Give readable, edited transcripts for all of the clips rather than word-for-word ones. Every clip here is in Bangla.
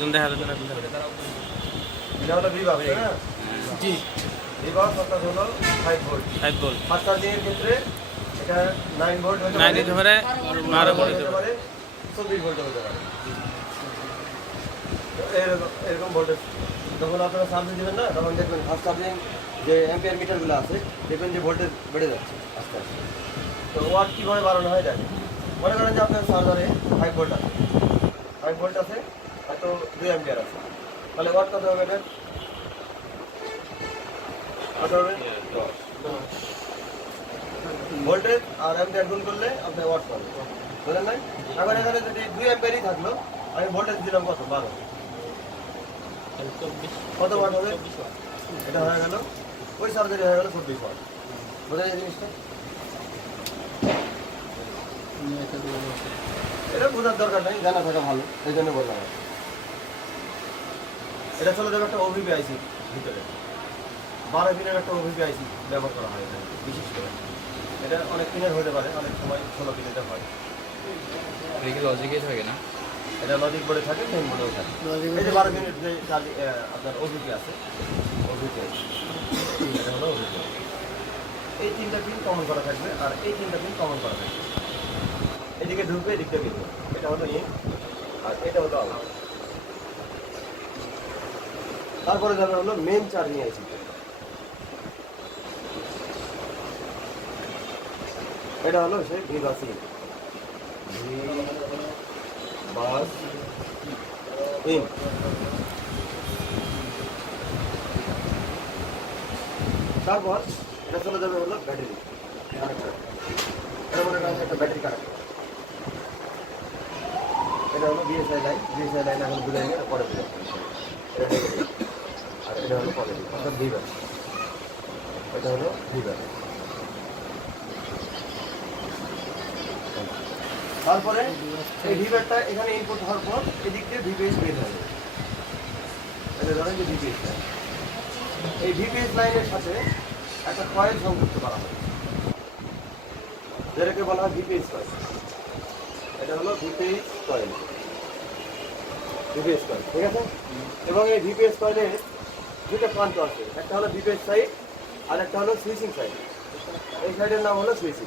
দেখা যাচ্ছে না এটা হলো বিভাগ তাই না? জি বিভাগ অর্থাৎ হলো 5 ভোল্ট। 5 ভোল্ট ফাস্ট চার্জিংয়ের ক্ষেত্রে এটা 9 ভোল্ট হতে 9 দিতে পারে 12 ভোল্ট হতে পারে 24 ভোল্ট হতে পারে। তো এরকম ভোল্টেজ যখন আপনারা চার্জ দিবেন না তখন দেখবেন ফাস্ট চার্জিং যে অ্যাম্পিয়ার মিটারগুলো আছে দেখবেন যে ভোল্টেজ বেড়ে যাচ্ছে আস্তে আস্তে। তো ওয়াট কীভাবে বাড়ানো হয় দেখেন, মনে করেন যে আপনার চার্জারে 5 ভোল্ট আছে, 5 ভোল্ট আছে হয়তো 2 অ্যাম্পিয়ার আছে, তাহলে ওয়াট কত হবে এটা? কত হবে? ভোল্টেজ আর অ্যাম্পিয়ার গুণ করলে আপনি ওয়াট পাবেন, বুঝলেন নাই? এখন এখানে যদি 2 অ্যাম্পিয়ারই থাকলো, আমি ভোল্টেজ দিলাম কত? 12, কত ওয়াট হবে? এটা হয়ে গেল ওই চার্জারে হয়ে গেল 24 ওয়াট। বোঝা যায় জিনিসটা? এটা বোঝার দরকার নেই, জানা থাকা ভালো, এই জন্য বললাম। এটা চলে যাবে একটা ওভিপি আইসি ভিতরে, 12 পিনের একটা ওভিপি আইসি ব্যবহার করা হয় এখানে বিশেষ করে। এটা অনেক পিনের হতে পারে, অনেক সময় 16 পিনেরটা হয়। লজিকে থাকে না, এটা লজিক বোর্ডে থাকে, মেইন বোর্ডেও থাকে। এই যে 12 পিনের যে আপনার ওভিপি আছে, ওভিপি এটা হলো ওভিপি। এই 3টা পিন কমন করা থাকবে আর এই 3টা পিন কমন করা থাকবে। এদিকে ঢুকবে, এদিকে বেরোবে। এটা হলো ইন আর এটা হলো আউট। তারপরে যাবে হলো মেন চার্জিং আইসি। এটা হলো সেই ভিবাসি বাস ইন। তারপর এটা চলে যাবে হলো ব্যাটারি কানেক্টর। এটা মনে করেন একটা ব্যাটারি কানেক্টর। এটা হলো বিএসআই লাইন, বিএসআই লাইন এখন বুঝে নিয়ে পরে বুঝে আর এটা হলো পজিটিভ অর্থাৎ ভিভাস। এটা হলো ভিভাস। তারপরে এই ভিভারটা এখানে ইনপুট হওয়ার পর এদিক দিয়ে ভিপিএস বের হবে। এটা ধরেন যে ভিপিএস লাইন, এই ভিপিএস লাইনের সাথে একটা কয়েল সংযুক্ত করা হয়, যেটাকে বলা হয় ভিপিএস কয়েল। এটা হলো ভিপিএস কয়েল, ভিপিএস কয়েল, ঠিক আছে? এবং এই ভিপিএস কয়েলের দুটো প্রান্ত আছে, একটা হলো ভিপিএস সাইড আর একটা হলো সুইচিং সাইড। এই সাইডের নাম হলো সুইচিং,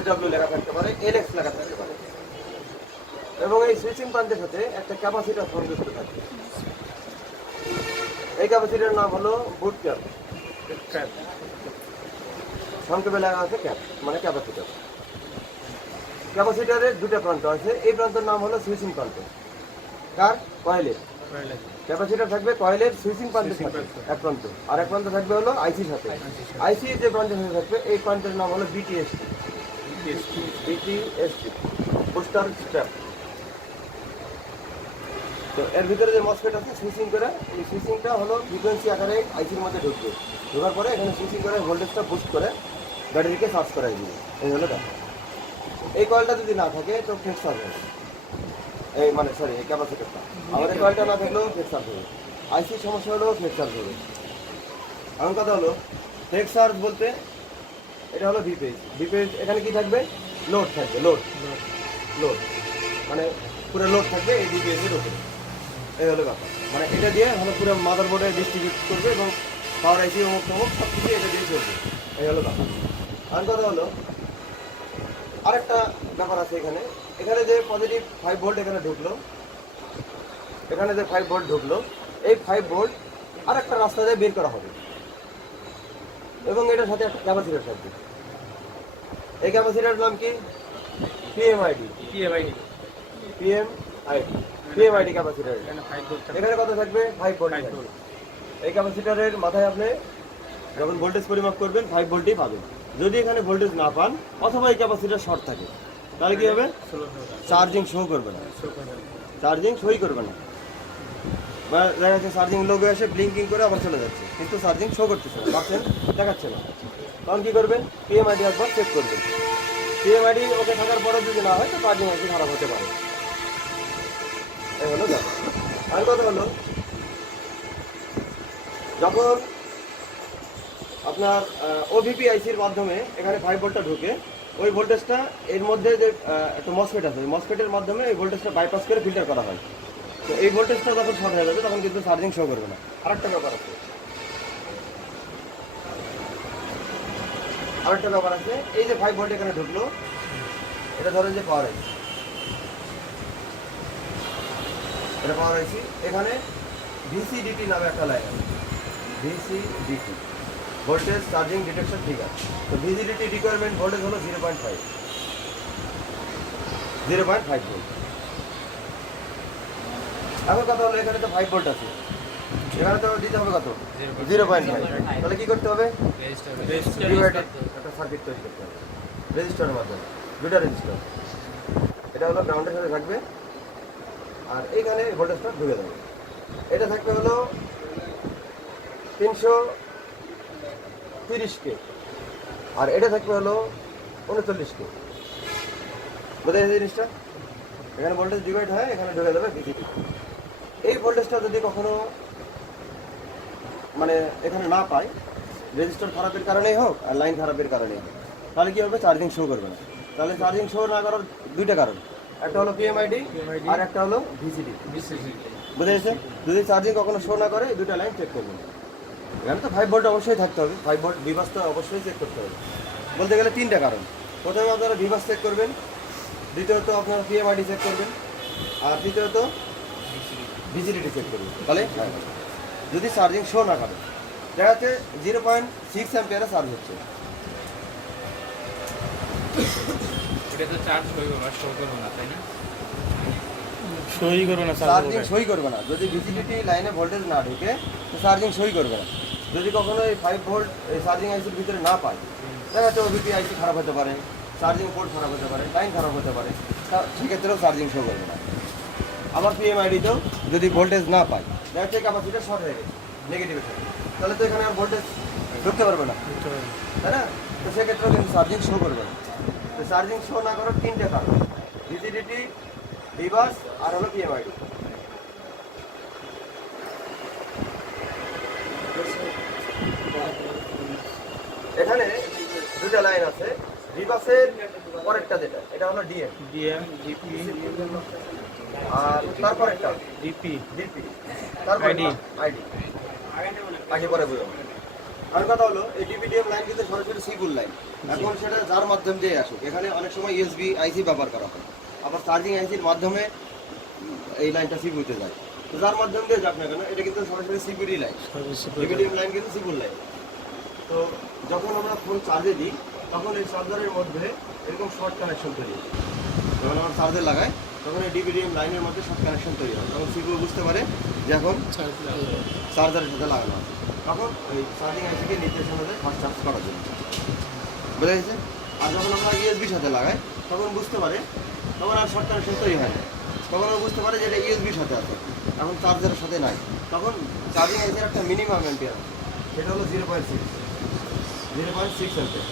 SW লেখা থাকতে পারে, LX লেখা থাকতে পারে। এবং এই সুইচিং প্রান্তের সাথে একটা ক্যাপাসিটর সংযুক্ত থাকে। এই ক্যাপাসিটরের নাম হলো বুট ক্যাপ, সংক্ষেপে লেখা আছে ক্যাপ, মানে ক্যাপাসিটর। ক্যাপাসিটরের দুটো প্রান্ত আছে, এই প্রান্তের নাম হলো সুইচিং প্রান্ত। কার? কয়েলের। ক্যাপাসিটর থাকবে কয়েলের সুইচিং প্রান্তের সাথে এক প্রান্ত, আর এক প্রান্ত থাকবে হলো আইসির সাথে। আইসি যে প্রান্তের সাথে থাকবে এই প্রান্তের নাম হলো বিটিএসটি, বিটিএসটি বুস্টার স্ট্র্যাপ। তো এর ভিতরে যে মসফেট আছে সুইচিং করে, এই সুইচিংটা হলো ফ্রিকোয়েন্সি আকারে আইসির মধ্যে ঢুকবে, ঢোকার পরে এখানে সুইচিং করে ভোল্টেজটা বুস্ট করে ব্যাটারিকে চার্জ করাই দিবে। এই হলো ব্যাপার। এই কয়েলটা যদি না থাকে তো ফেক চার্জ হবে, এই মানে সরি এই ক্যাপাসিটরটা। আবার এই কয়েলটা না থাকলেও ফেক চার্জ হবে। আইসির সমস্যা হলেও ফেক চার্জ হবে। আমার কথা হলো ফেক চার্জ বলতে এটা হলো ভিপেজ। ভিপেজ এখানে কি থাকবে? লোড থাকবে, লোড লোড মানে পুরো লোড থাকবে এই ভিপিএসের উপরে। এই হলো ব্যাপার, মানে এটা দিয়ে হলো পুরো মাদারবোর্ডে ডিস্ট্রিবিউট করবে এবং পাওয়ার আইসি অমুক তমুক সব কিছু এটা দিয়ে চলবে। এই হলো ব্যাপার। আর কথা হলো আরেকটা ব্যাপার আছে এখানে, এখানে যে পজিটিভ 5 ভোল্ট এখানে ঢুকলো, এখানে যে 5 ভোল্ট ঢুকলো, এই 5 ভোল্ট আরেকটা রাস্তা দিয়ে বের করা হবে এবং এটার সাথে একটা ক্যাপাসিটর থাকবে। এই ক্যাপাসিটরের নাম কি? পিএমআইডি, পিএমআইডি ক্যাপাসিটর। এখানে কত থাকবে? 5 ভোল্ট। এই ক্যাপাসিটরের মাথায় আপনি যখন ভোল্টেজ পরিমাপ করবেন 5 ভোল্টই পাবেন। যদি এখানে ভোল্টেজ না পান অথবা এই ক্যাপাসিটর শর্ট থাকে তাহলে কি হবে? চার্জিং শো করবে না, চার্জিং শোই করবে না। বা দেখা যাচ্ছে চার্জিং লোগো এসে ব্লিঙ্কিং করে আবার চলে যাচ্ছে, কিন্তু চার্জিং শো করতেছে না, পার্সেন্ট দেখাচ্ছে না। তখন কী করবেন? পিএমআইডি একবার চেক করবেন। পিএমআইডি ওকে থাকার পরেও যদি না হয় তো চার্জিং একটু খারাপ হতে পারে। এই হলো ব্যাপার। আর কথা হলো যখন আপনার ওভিপি আইসির মাধ্যমে এখানে 5 ভোল্টটা ঢুকে, ওই ভোল্টেজটা এর মধ্যে যে একটা মসফেট আছে, ওই মসফেটের মাধ্যমে এই ভোল্টেজটা বাইপাস করে ফিল্টার করা হয়। তো এই ভোল্টেজটা যখন শর্ট হয়ে যাবে তখন কিন্তু চার্জিং শো করবে না। আরেকটা ব্যাপার আছে, এই যে 5 ভোল্ট এখানে ঢুকলো, এটা ধরেন যে পাওয়ার আইসি, এটা পাওয়ার আইসি। এখানে ভিসিডিটি নামে একটা লাইন আছে, ভিসিডিটি ভোল্টেজ চার্জিং ডিটেকশন ট্রিগার। তো ভিসিডিটি রিকোয়ারমেন্ট ভোল্টেজ হলো 0.5 ভোল্ট। এখন কথা হলো এখানে তো 5 ভোল্ট আছে, এখানে তো দিতে হবে কত 0.5। তাহলে কি করতে হবে, একটা সার্কিট তৈরি করতে হবে রেজিস্টারের মাধ্যমে, দুটা রেজিস্টার, এটা হলো গ্রাউন্ডের সাথে থাকবে আর এইখানে ভোল্টেজটা ঢুকে যাবে। এটা থাকবে হলো 330 কে আর এটা থাকবে হলো 39 কে। বোঝা যাচ্ছে জিনিসটা, এখানে ভোল্টেজ ডিভাইড হয়, এখানে ঢুকে যাবে ভিসিডি। এই ভোল্টেজটা যদি কখনো মানে এখানে না পাই, রেজিস্টার খারাপের কারণেই হোক আর লাইন খারাপের কারণেই হোক, তাহলে কি হবে, চার্জিং শো করবে না। তাহলে চার্জিং শো না করার দুইটা কারণ, একটা হলো পিএমআইডি আর একটা হলো ভিসিডি। বুঝে গেছে, যদি চার্জিং কখনো শো না করে এই দুটা লাইন চেক করবেন। এখানে তো 5 ভোল্ট অবশ্যই থাকতে হবে, 5 ভোল্ট ভিভাস তো অবশ্যই চেক করতে হবে। বলতে গেলে তিনটা কারণ, প্রথমে আপনারা ভিভাস চেক করবেন, দ্বিতীয়ত আপনারা পিএমআইডি চেক করবেন আর তৃতীয়ত ভিসিডিটি চেক করবেন। তাহলে যদি চার্জিং শো না করে, দেখা যাচ্ছে 0.6 অ্যাম্পিয়ারে চার্জ হচ্ছে, এটা তো চার্জ হইব না, শো করব না, তাই না? চার্জিং সই করবে না। যদি ভিসিডিটি লাইনে ভোল্টেজ না ঢুকে তো চার্জিং সই করবে না। যদি কখনো এই 5 ভোল্ট এই চার্জিং আইসির ভিতরে না পায়, দেখা যাচ্ছে ওবিপি আইসি খারাপ হতে পারে, চার্জিং পোর্ট খারাপ হতে পারে, লাইন খারাপ হতে পারে, সেক্ষেত্রেও চার্জিং শো করবে না। আবার পিএমআইডিতেও যদি ভোল্টেজ না পায়, দেখা যাচ্ছে ক্যাপাসিটার শর্ট হয়ে গেছে, নেগেটিভে থাকে, তাহলে তো এখানে আর ভোল্টেজ ঢুকতে পারবে না, তাই না? তো সেক্ষেত্রেও কিন্তু চার্জিং শো করবে না। তো চার্জিং শো না করার তিনটে কারণ, ভিসিডিটি, ভিভাস আর হলো পিএমআইডি। এখানে দুটা লাইন আছে, ভিভাসের পরেরটা যেটা, এটা হলো ডিএম, ডিপি আর তারপর একটা ডিপি, তারপর আইডি পরে বুঝো। আর কথা হলো এই ডিপিডিএম লাইন কিন্তু সরাসরি সিগুল লাইন, এখন সেটা যার মাধ্যম দিয়ে আসুক। এখানে অনেক সময় ইউএসবি আইসি ব্যবহার করা হয়, আবার চার্জিং আইসির মাধ্যমে এই লাইনটা সিগুতে যায়। তো যার মাধ্যম দিয়ে যাক না কেন, এটা কিন্তু সরাসরি সিগুরি লাইন, ডিপিডিএম লাইন কিন্তু সিগুল লাইন। তো যখন আমরা ফোন চার্জে দিই তখন এই চার্জারের মধ্যে এরকম শর্ট কানেকশন তৈরি হয়। যখন আমরা চার্জে লাগাই তখন এই ডিপিডিএম লাইনের মধ্যে শর্ট কানেকশন তৈরি হয়, তখন সিগুলো বুঝতে পারে যে এখন চার্জারের সাথে লাগানো আছে, তখন ওই চার্জিং আইসিকে নির্দেশনা দেয় ফাস্ট চার্জ করার জন্য। বুঝা গেছে? আর যখন আমরা ইউএসবির সাথে লাগাই তখন বুঝতে পারে, তখন আর শর্ট কানেকশন তৈরি হয় না, তখন আমরা বুঝতে পারে যে এটা ইউএসবির সাথে আছে, এখন চার্জারের সাথে নাই। তখন চার্জিং আইসির একটা মিনিমাম অ্যাম্পিয়ার আছে, সেটা হলো 0.6 অ্যাম্পিয়ার।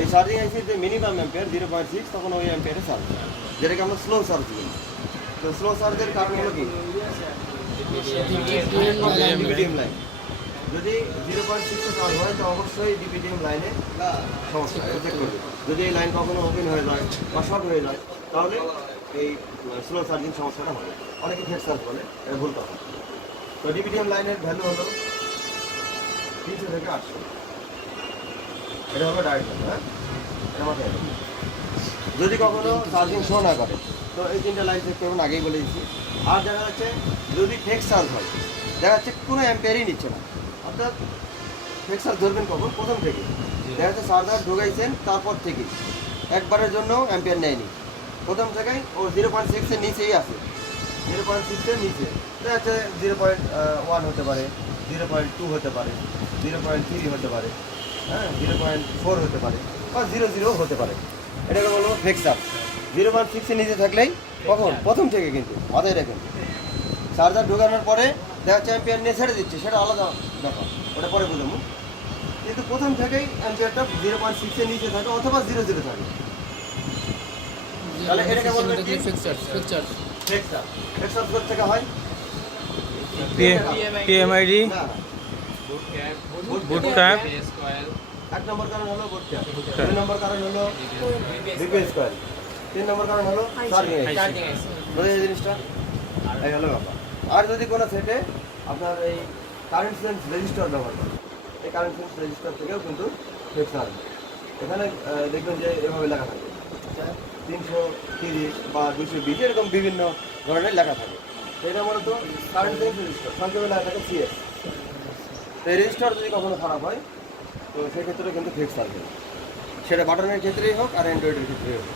এই চার্জিং আইসির যে মিনিমাম অ্যাম্পিয়ার 0.6, তখন ওই অ্যাম্পিয়ারে চার্জ, যেটাকে আমরা স্লো চার্জ বলি। তো স্লো চার্জের কারণ হলো কি, ডিপিডিএম লাইন যদি 0.6 চার্জ হয় তো অবশ্যই ডিপিডিএম লাইনে সমস্যা চেক করবে। যদি এই লাইন কখনো ওপেন হয়ে যায় বা শর্ট হয়ে যায় তাহলে এই স্লো চার্জিং সমস্যাটা হবে। অনেকে ফেড চার্জ বলে, এটা ভুল কথা। তো ডিপিডিএম লাইনের ভ্যালু হলো 300 থেকে 800, এটা হলো ডাইরেক্ট, হ্যাঁ, এটা মাথায় রাখবেন। যদি কখনো চার্জিং শো না করে তো এই তিনটা লাইন চেক করবেন, আগেই বলে দিচ্ছি। আর দেখা যাচ্ছে যদি ফেক চার্জ হয়, দেখা যাচ্ছে কোনো অ্যাম্পিয়ারই নিচ্ছে না, অর্থাৎ ফেক চার্জ ধরবেন কখন, প্রথম থেকে। দেখা যাচ্ছে চার্জার ঢোকাইছেন তারপর থেকে একবারের জন্য অ্যাম্পিয়ার নেয়নি, প্রথম জায়গায় ও 0.6 এর নিচেই আছে, 0.6 এর নিচে। দেখা যাচ্ছে 0.1 হতে পারে, 0.2 হতে পারে, 0.3 হতে পারে, হ্যাঁ, 0.4 হতে পারে বা 0.0 হতে পারে। এটাকে বলবো ফেক চার্জ। 0.6 এর নিচে থাকলেই কখন, প্রথম থেকে, কিন্তু মাথায় রাখেন চার্জার ঢোকানোর পরে দেখা যাচ্ছে অ্যাম্পিয়ার নিয়ে ছেড়ে দিচ্ছে, সেটা আলাদা ব্যাপার, ওটা পরে বুঝাবো। কিন্তু প্রথম থেকেই অ্যাম্পিয়ারটা 0.6 এর নিচে থাকে অথবা 0.0 থাকে, তাহলে এটাকে বলবেন কি ফেক চার্জ। ফেক চার্জ কোথা থেকে হয়, পিএমআইডি, না, বুট ক্যাপ, এক নম্বর কারণ হলো বুট ক্যাপ, দুই নম্বর কারণ হলো বিপিএস কয়েল, তিন নম্বর কারণ হলো চার্জিং আইসি। বুঝে এই জিনিসটা? এই হলো ব্যাপার। আর যদি কোনো সেটে আপনার এই কারেন্ট সেন্স রেজিস্টার ব্যবহার করেন, এই কারেন্ট সেন্স রেজিস্টার থেকেও কিন্তু ফ্লেক্স আসবে। এখানে দেখবেন যে এভাবে লেখা থাকে 330 বা 220 এরকম বিভিন্ন ধরনের লেখা থাকে। এটা মূলত কারেন্ট সেন্স রেজিস্টার, সংক্ষেপে লেখা থাকে সিএস। তো এই রেজিস্টার যদি কখনো খারাপ হয় তো সেক্ষেত্রে কিন্তু ফ্লেক্স আসবে, সেটা বাটনের ক্ষেত্রেই হোক আর অ্যান্ড্রয়েডের ক্ষেত্রেই হোক।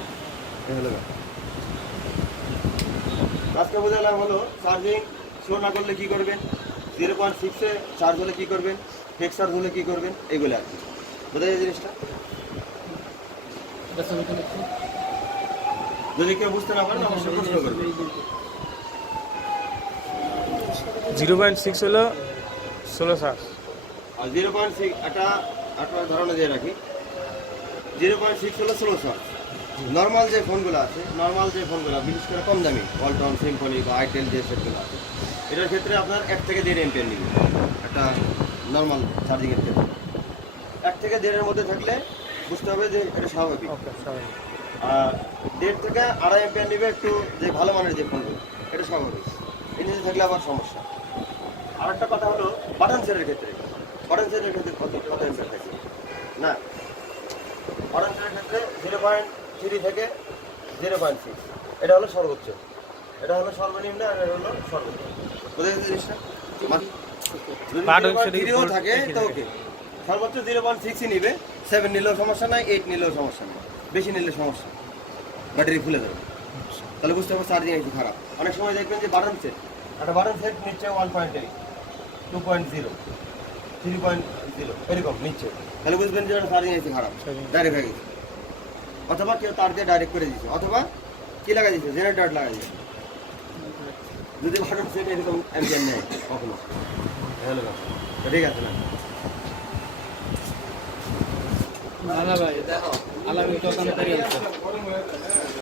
এই হলো ব্যাপার। আজকে বোঝালাম হলো চার্জিং স্লো না করলে কী করবেন, 0.6-এ চার্জ হলে কী করবেন, ফ্লেক্স চার্জ হলে কী করবেন, এইগুলো আর কি। বোঝা যায় জিনিসটা? যদি কেউ বুঝতে না পারেন অবশ্যই প্রশ্ন করবেন। 0.6 হলো 16 চার্জ, আর 0.6 একটা আপনার ধারণা দিয়ে রাখি, 0.6 হলো 16 চার্জ। নর্মাল যে ফোনগুলো আছে, বিশেষ করে কম দামি ওয়ালটন, সিম্ফনি বা আইটেল যে সেটগুলো আছে, এটার ক্ষেত্রে আপনার 1 থেকে 1.5 এমপিয়ার নিবে একটা নর্মাল চার্জিংয়ের ক্ষেত্রে। 1 থেকে 1.5-এর মধ্যে থাকলে বুঝতে হবে যে এটা স্বাভাবিক। ওকে স্বাভাবিক। আর 1.5 থেকে 2.5 এমপিয়ার নিবে একটু যে ভালো মানের যে ফোনগুলো, এটা স্বাভাবিক। এই নিচে থাকলে আবার সমস্যা। আর একটা কথা হলো বাটন সেটের ক্ষেত্রে, কত এমপিয়ার থাকে না, বাটন সেটের ক্ষেত্রে 0.3 থেকে 0.6 এটা হলো সর্বোচ্চ, এটা হলো সর্বনিম্ন আর এটা হলো সর্বোচ্চ। বোঝা যাচ্ছে জিনিসটা? যদি Button set 0.3 থাকে তো ওকে, সর্বোচ্চ 0.6 নিবে, 7 নিলেও সমস্যা নাই, 8 নিলেও সমস্যা নেই, বেশি নিলে সমস্যা, ব্যাটারি ফুলে যাবে। তাহলে বুঝতে হবে চার্জিং একটু খারাপ। অনেক সময় দেখবেন যে বাটন সেট, একটা বাটন সেট নিচ্ছে 1.8, 2.0, 3.0 এরকম নিচ্ছে, তাহলে বুঝবেন যে ওটা চার্জিং একটু খারাপ, ডাইরেক্ট হয়ে গেছে। অথবা কেউ তার দিয়ে ডাইরেক্ট করে দিচ্ছে, অথবা কি লাগাই দিচ্ছে, জেনারেটর লাগাই দিচ্ছে। যদি বাটন সেট এরকম অ্যাম্পিয়ার নেয় কখনো, হ্যালো ঠিক আছে না? আলা ভাই দেখো, আলা ভাই দোকানে দাঁড়িয়ে আছে।